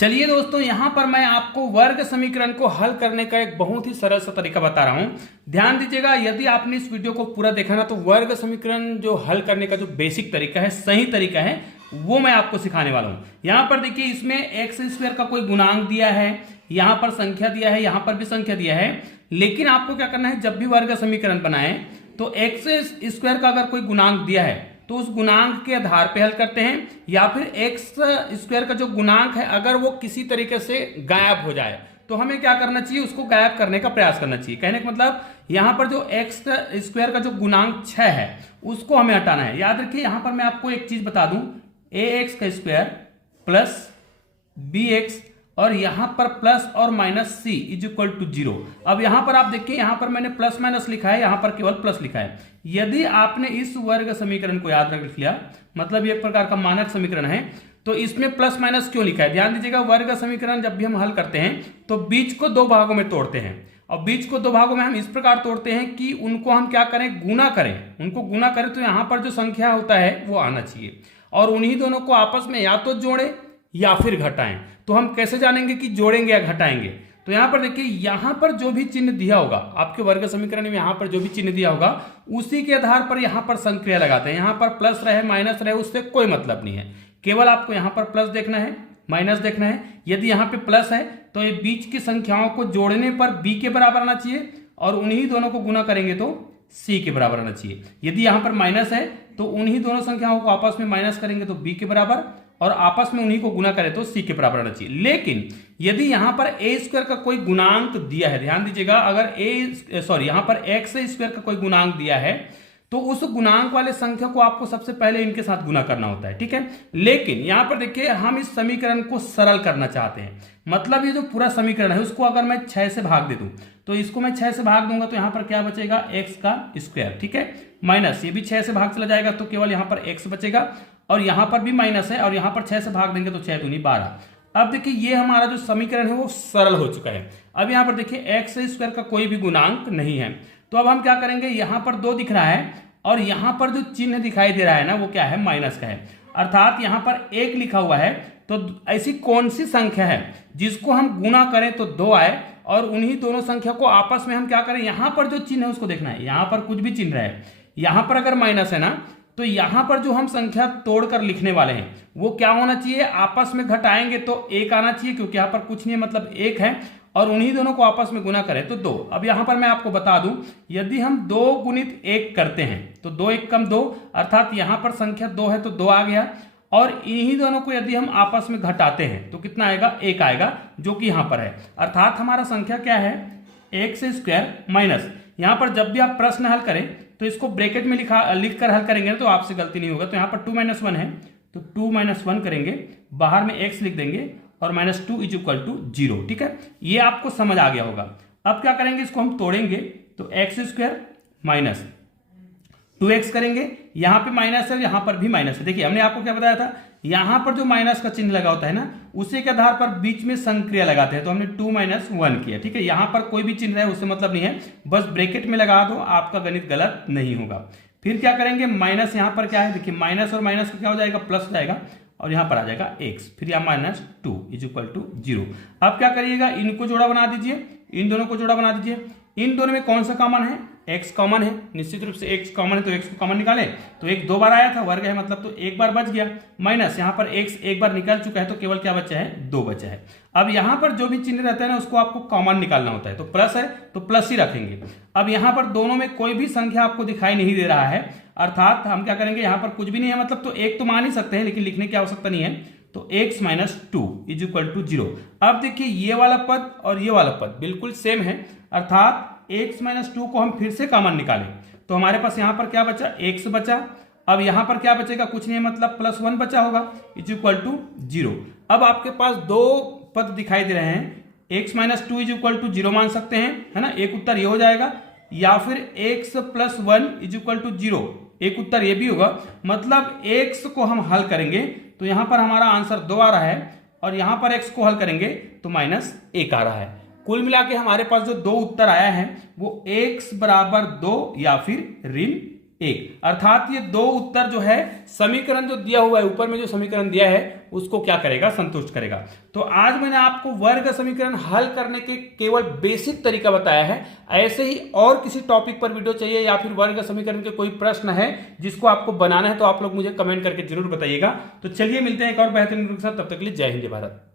चलिए दोस्तों, यहां पर मैं आपको वर्ग समीकरण को हल करने का एक बहुत ही सरल सा तरीका बता रहा हूं। ध्यान दीजिएगा, यदि आपने इस वीडियो को पूरा देखा ना तो वर्ग समीकरण जो हल करने का जो बेसिक तरीका है, सही तरीका है, वो मैं आपको सिखाने वाला हूं। यहां पर देखिए, इसमें एक्स स्क्वायर का कोई गुणांक दिया है, यहां पर संख्या दिया है, यहां पर भी संख्या दिया है। लेकिन आपको क्या करना है, जब भी वर्ग समीकरण बनाए तो एक्स स्क्वायर का अगर कोई गुणांक दिया है तो उस गुणांक के आधार पे हल करते हैं, या फिर एक्स स्क्वायर का जो गुणांक है अगर वो किसी तरीके से गायब हो जाए तो हमें क्या करना चाहिए, उसको गायब करने का प्रयास करना चाहिए। कहने का मतलब यहां पर जो एक्स स्क्वायर का जो गुणांक 6 है उसको हमें हटाना है। याद रखिए, यहां पर मैं आपको एक चीज बता दूं, ए एक्स का स्क्वायर प्लस बी एक्स और यहां पर प्लस और minus C is equal to 0। अब यहां पर आप देखिए, यहां पर मैंने प्लस माइनस लिखा है, यहां पर केवल प्लस लिखा है। यदि आपने इस वर्ग समीकरण को याद रख लिया, मतलब ये एक प्रकार का मानक समीकरण है, तो इसमें प्लस माइनस क्यों लिखा है। ध्यान दीजिएगा, वर्ग समीकरण जब भी हम हल करते हैं तो बीच को दो भागों में तोड़ते हैं, और बीच को दो भागों में हम इस प्रकार तोड़ते हैं कि उनको हम क्या करें, गुना करें। उनको गुना करें तो यहां पर जो संख्या होता है वो आना चाहिए, और उन्हीं दोनों को आपस में या तो जोड़े या फिर घटाएं। तो हम कैसे जानेंगे कि जोड़ेंगे या घटाएंगे? तो यहां पर देखिए, यहां पर जो भी चिन्ह दिया होगा आपके वर्ग समीकरण में, यहां पर जो भी चिन्ह दिया होगा उसी के आधार पर यहां पर संक्रिया लगाते हैं। यहां पर प्लस रहे माइनस रहे उससे कोई मतलब नहीं है, केवल आपको यहां पर प्लस देखना है, माइनस देखना है। यदि यहां पे प्लस है तो ये बीच की संख्याओं को जोड़ने पर बी के बराबर आना चाहिए, और उन्हीं दोनों को गुना करेंगे तो सी के बराबर आना चाहिए। यदि यहां पर माइनस है तो उन्हीं दोनों संख्याओं को आपस में माइनस करेंगे तो बी के बराबर, और आपस में उन्हीं को गुना करें तो सी के बराबर आना चाहिए। लेकिन यदि यहां पर ए स्क्वायर का कोई गुणांक दिया है, ध्यान दीजिएगा, अगर यहां पर एक्स स्क्वायर का कोई गुणांक दिया है तो उस गुणांक वाले संख्या को आपको सबसे पहले इनके साथ गुना करना होता है, ठीक है। लेकिन यहां पर देखिए, हम इस समीकरण को सरल करना चाहते हैं, मतलब ये जो पूरा समीकरण है उसको अगर मैं 6 से भाग दे दूं तो इसको मैं 6 से भाग दूंगा तो यहां पर क्या बचेगा, एक्स का स्क्वायर, ठीक है, माइनस ये भी 6 से भाग चला जाएगा तो केवल यहां पर एक्स बचेगा, और यहां पर भी माइनस है, और यहां पर 6 से भाग देंगे तो 6 दूनी 12। अब देखिए, ये हमारा जो समीकरण है वो सरल हो चुका है। अब यहां पर देखिए, एक्स स्क्वायर का कोई भी गुणांक नहीं है, तो अब हम क्या करेंगे, यहां पर 2 दिख रहा है और यहां पर जो चिन्ह दिखाई दे रहा है ना वो क्या है, माइनस का है, अर्थात यहां पर 1 लिखा हुआ है। तो ऐसी कौन सी संख्या है जिसको हम गुना करें तो 2 आए, और उन्हीं दोनों संख्या को आपस में हम क्या करें, यहां पर जो चिन्ह है उसको देखना है। यहां पर कुछ भी चिन्ह है, यहां पर अगर माइनस है ना तो यहां पर जो हम संख्या तोड़कर लिखने वाले हैं वो क्या होना चाहिए, आपस में घटाएंगे तो 1 आना चाहिए, क्योंकि यहां पर कुछ नहीं है मतलब 1 है, और उन्हीं दोनों को आपस में गुना करें तो 2। अब यहां पर मैं आपको बता दूं, यदि हम 2 गुणित 1 करते हैं तो 2 1 कम 2, अर्थात यहां पर संख्या 2 है तो 2 आ गया, और इन्हीं दोनों को यदि हम आपस में घटाते हैं तो कितना आएगा, 1 आएगा, जो कि यहां पर है। अर्थात हमारा संख्या क्या है, एक्स स्क्वायर माइनस, यहां पर जब भी आप प्रश्न हल करें तो इसको ब्रैकेट में लिखकर हल करेंगे तो आपसे गलती नहीं होगा। तो यहां पर 2 - 1 है तो 2 - 1 करेंगे, बाहर में x लिख देंगे और -2 इज इक्वल टू 0, ठीक है। ये आपको समझ आ गया होगा। अब क्या करेंगे, इसको हम तोड़ेंगे तो एक्स स्क्वायर माइनस 2x करेंगे, यहां पे माइनस है, यहां पर भी माइनस है। देखिए, हमने आपको क्या बताया था, यहां पर जो माइनस का चिन्ह लगा होता है ना उसी के आधार पर बीच में संक्रिया लगाते हैं, तो हमने 2 - 1 किया, ठीक है। यहां पर कोई भी चिन्ह है उससे मतलब नहीं है, बस ब्रैकेट में लगा दो, आपका गणित गलत नहीं होगा। फिर क्या करेंगे, माइनस यहां पर क्या है, देखिए माइनस और माइनस का क्या हो जाएगा, प्लस हो जाएगा, और यहां पर आ जाएगा x, फिर यहां -2 इज इक्वल टू 0। अब क्या करिएगा, इनको जोड़ा बना दीजिए, इन दोनों को जोड़ा बना दीजिए। इन दोनों में कौन सा कॉमन है, x कॉमन है, निश्चित रूप से x कॉमन है, तो x को कॉमन निकाले तो 1 2 बार आया था, वर्ग है मतलब तो 1 बार बच गया, माइनस यहां पर x 1 बार निकल चुका है तो केवल क्या बचा है, 2 बचा है। अब यहां पर जो भी चिन्ह रहता है ना उसको आपको कॉमन निकालना होता है, तो प्लस है तो प्लस ही रखेंगे। अब यहां पर दोनों में कोई भी संख्या आपको दिखाई नहीं दे रहा है, अर्थात हम क्या करेंगे, यहां पर कुछ भी नहीं है मतलब तो 1 तो मान ही सकते हैं, लेकिन लिखने की आवश्यकता नहीं है, तो x - 2 इज इक्वल टू 0। अब देखिए, ये वाला पद और ये वाला पद बिल्कुल सेम है, अर्थात x - 2 को हम फिर से कॉमन निकालें तो हमारे पास यहां पर क्या बचा, x बचा। अब यहां पर क्या बचेगा, कुछ नहीं है मतलब +1 बचा होगा इज इक्वल टू 0। अब आपके पास 2 पद दिखाई दे रहे हैं, x - 2 इज इक्वल टू 0 मान सकते हैं, है ना, एक उत्तर ये हो जाएगा, या फिर x + 1 इज इक्वल टू 0, एक उत्तर ये भी होगा। मतलब x को हम हल करेंगे तो यहां पर हमारा आंसर 2 आ रहा है, और यहां पर x को हल करेंगे तो -1 आ रहा है। कुल मिला के हमारे पास जो 2 उत्तर आया है वो x बराबर 2 या फिर ऋण 1। अर्थात ये दो उत्तर जो है समीकरण जो दिया हुआ है, ऊपर में जो समीकरण दिया है उसको क्या करेगा, संतुष्ट करेगा। तो आज मैंने आपको वर्ग समीकरण हल करने के केवल बेसिक तरीका बताया है। ऐसे ही और किसी टॉपिक पर वीडियो चाहिए या फिर वर्ग समीकरण के कोई प्रश्न है जिसको आपको बनाना है तो आप लोग मुझे कमेंट करके जरूर बताइएगा। तो चलिए मिलते हैं एक और बेहतरीन वीडियो के साथ, तब तक के लिए जय हिंद जय भारत।